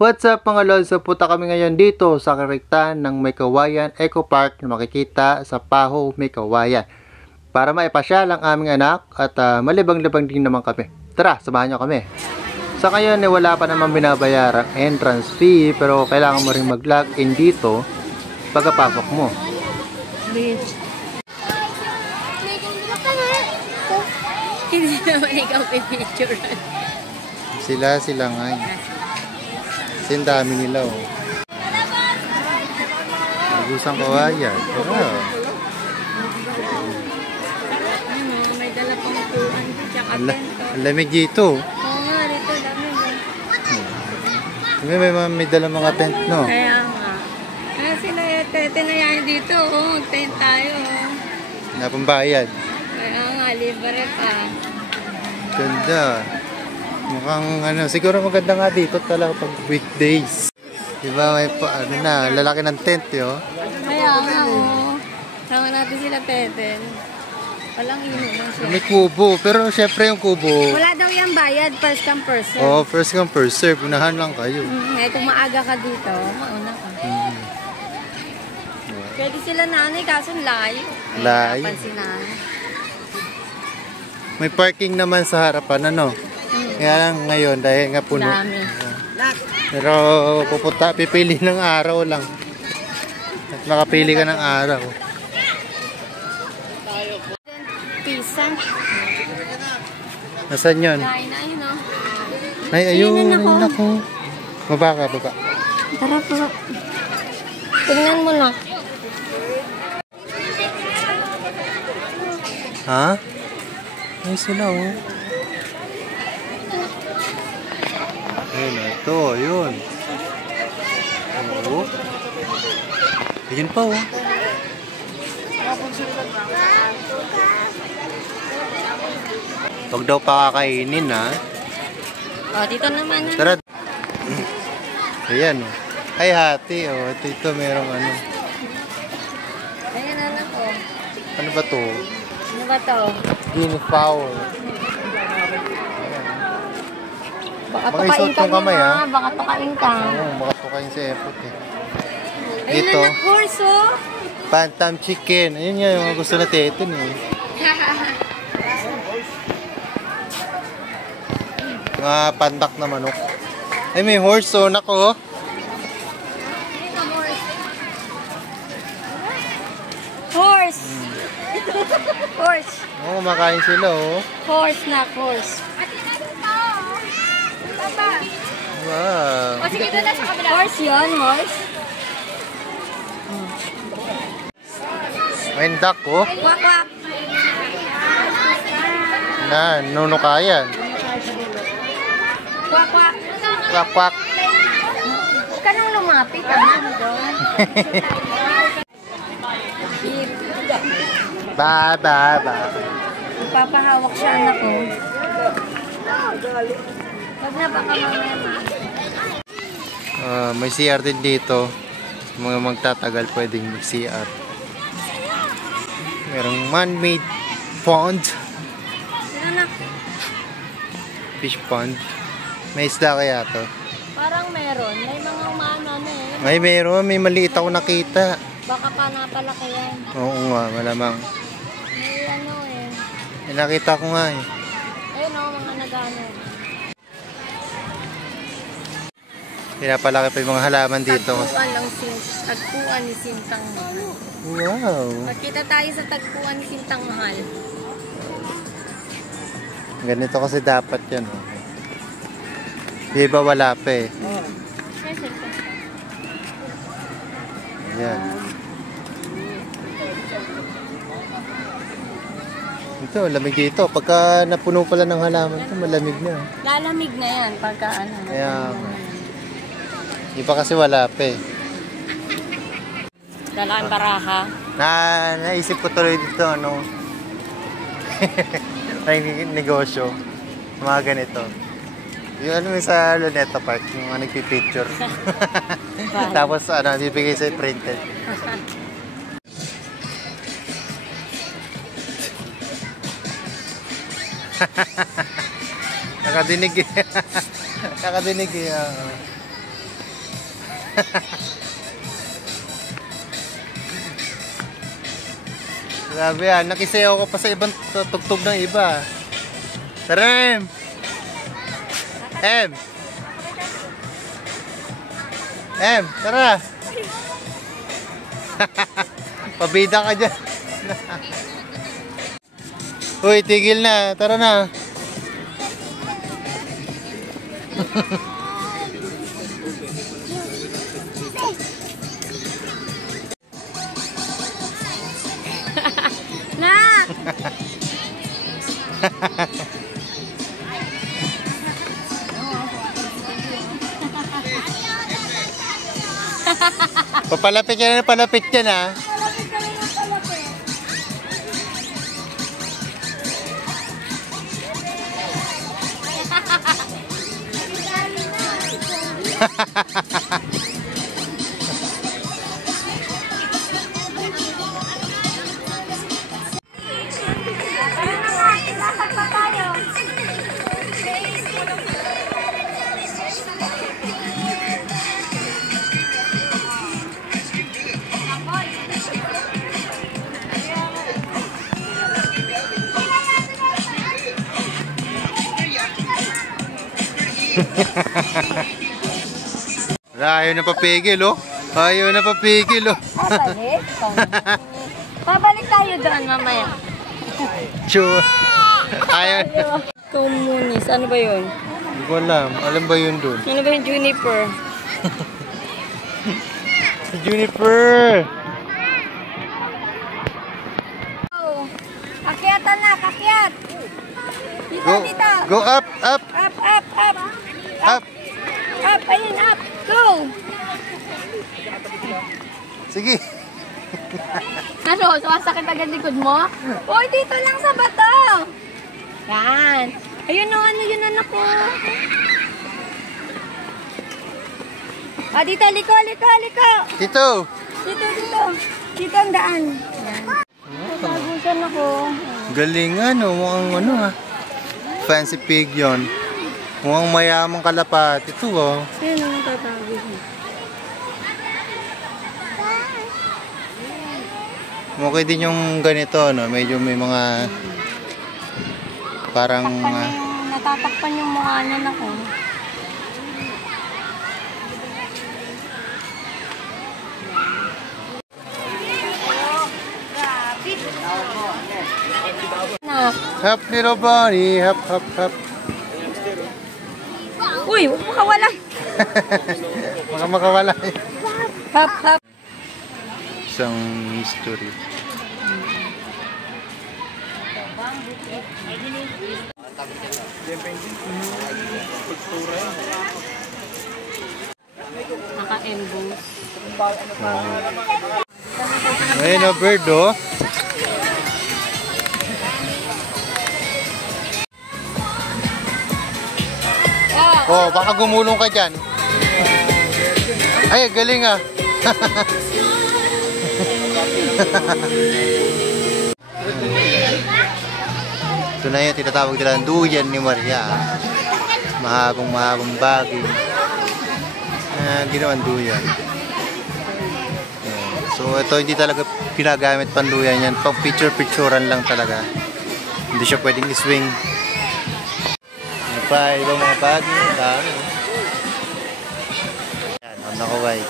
What's up mga lods? So punta kami ngayon dito sa karektahan ng May Kawayan Eco Park na makikita sa Paho, May Kawayan. Para maipasyal ang aming anak at malibang-libang din naman kami. Tara, samahan nyo kami. Sa ngayon wala pa naman binabayarang entrance fee pero kailangan mo rin mag-log in dito pagkapasok mo. Hindi naman ikaw pipicture. Sila nga. Kasi dami nila oh. Nagusang kawayan. May dala pang upuan tsaka tento. Ang lamig dito. Oo nga, rito dami. May dala mga tent, no? Kaya nga. Kaya sila tinayain dito. Tent tayo. Napambayad. Kaya nga, libre pa. Ganda. Mukhang siguro maganda nga dito talaga pag weekdays. Diba may lalaki ng tent yo. Kaya nga sama natin sila teten. Walang ino lang siya. May kubo, pero syempre yung kubo. Wala daw yung bayad, first come first serve. Oh, first come first serve. Unahan lang kayo. Kung maaga ka dito, mauna ka. Pwede sila nanay, kaso layo. Layo. Si nanay. May parking naman sa harapan, ano? Kaya lang ngayon, dahil nga puno. Dami. Pero pipili ng araw lang. At makapili ka ng araw. Pisa. Nasaan yun? Ayun o. Ay, ayun ako. Baba ka, baba. Tara po. Tingnan mo na. Ha? Ay, sila oh. Ayun, ito, ayun. Oo. Ayun pa oh. Huwag daw pakakainin ha. Oh, dito naman. Tara. Ayan oh. Ay, hati oh. Dito merong ano. Ayan anak ko. Ano ba to? Ano ba to? Guinea fowl. Baka Makisuot tukain ka yung kamay, niya, ha? baka tukain ka. Oo, baka tukain sa epot eh. Ayun Dito, anak, horse oh. Bantam chicken. Ayun nga yung gusto na tetin eh. Mga pandak na manok. Ay, may horse oh. Nako. Horse! Horse! Oo, kumakain sila oh. Horse na, horse. Wow. O sige, doon na sa kabila. Horse yun, horse. May duck oh. Kwak, kwak. Nunukayan. Kwak, kwak. Kwak, kwak. Huwag ka nang lumapit, doon. Ba. Papahawak siya, anak ko. Huwag na, baka mamaya. May CR din dito. Mga magtatagal pwedeng mag-CR. Merong man-made pond. Anak, Fish pond. May isda kaya to? parang meron. May mga umano na eh. Ay, meron. May maliit ako nakita. Baka pa napalaki yan. Oo nga, malamang. May ano eh. May nakita ko nga eh. Ayun o, mga nagano. Pinapalaki pa yung mga halaman dito. Tagpuan ni Sintang Mahal. Wow. Magkita tayo sa tagpuan ni Sintang Mahal. Ganito kasi dapat yan. Oh. Di ba wala pa eh. Ayan. Ito, lamig dito. Pagka napuno pala ng halaman ito, malamig na. Lalamig na yan pagka ano. Kaya, di pa kasi wala pa eh. Dalaan baraha. Naisip ko tuloy dito, ano, may negosyo. Mga ganito. Yung ano sa Luneta Park, yung mga nagpipicture. Tapos, bibigay sa'yo printed. Nakadinig eh. Nakadinig eh. Grabe yan, nakisayaw ko pa sa ibang tugtog ng iba. Tara, Em! Em! Em, tara! Pabida ka dyan. Uy, tigil na. Tara na. Na! Papalapit yan na palapit yan ha. Palapit kami ng palapit. Lakad pa tayo. Ayaw na papigil oh. Ayaw na papigil oh. Babalik? Babalik tayo doon mamaya. Sure. Ayaw. Kumunis. Ano ba yun? Hindi ko alam. Alam ba yun dun? Ano ba yung juniper? Juniper! Oh, kakyatan na, kakyat! Dito, Go, dito! go up, up, Up, up, up! up. Up, ayun, up! Go! Sige. Ano, sumasakit agad likod mo? Uy, dito lang sa bato! Yan! Ayun o, ano yun anak ko? Ah, dito, liko, liko, liko! Dito. Dito, dito! Dito ang daan. Yan. Tagusan ako. Galing ano, mukhang ano ha. Fancy pig yon. Mukhang mayamang kalapat. Ito oh. Sino ang tatagusan? Okay din yung ganito, no? Medyo may mga parang Natatakpan yung mukha niya na ko. hop little bunny, hop hop hop. Uy, huwag mo kawalan. Baka makawala. Hop, hop. Isang mystery. Naka-embos. Ayun o, bird oh. Oh, baka gumulong ka dyan. Ay, galing ah. Ito na yung tinatawag nila ang duyan ni Maria. Mahabang bagay. Ginawang duyan. Ayan. So ito hindi talaga pinagamit panduyan yan. Pang picture-picturean lang talaga. Hindi siya pwedeng iswing. Ano pa, ibang mga bagay. Dami. Ayan, ang nakaway.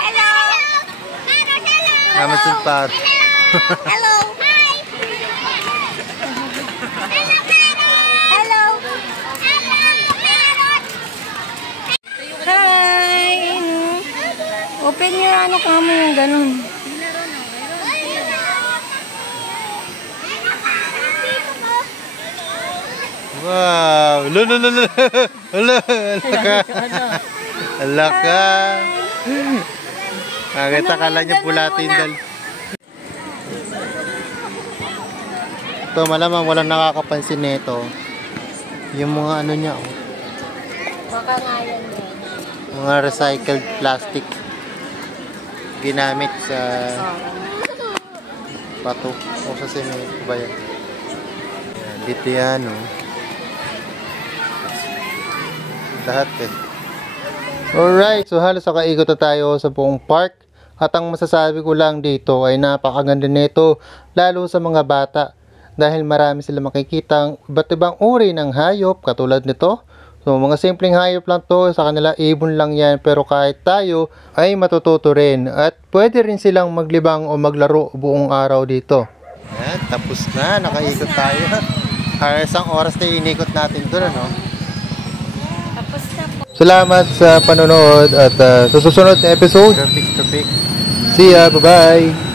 Hello! Amazon Park. Hello! Hello! Hi! Open yung ano kamo yung ganun. Wow! Lulululu! Hala! Hala ka! Hala ka! Nakita ka lang niya bulatin dal. Ito malamang walang nakakapansin nito. Yung mga ano niya oh. Baka nga yan eh. Mga recycled plastic ginamit sa pato o sa semento ba yan? Ayan, dito yan oh. lahat eh. Alright, so halos nakaikot na tayo sa buong park. At ang masasabi ko lang dito ay napakaganda nito, lalo sa mga bata. Dahil marami sila makikitang iba't ibang uri ng hayop katulad nito. So mga simpleng hayop lang to, sa kanila ibon lang yan, pero kahit tayo ay matututo rin. At pwede rin silang maglibang o maglaro buong araw dito. Ayan, tapos na, nakaikot tayo. Halos ang oras na inikot natin doon, ano? Tapos na po. Salamat sa panonood at sa susunod na episode. See ya, bye-bye!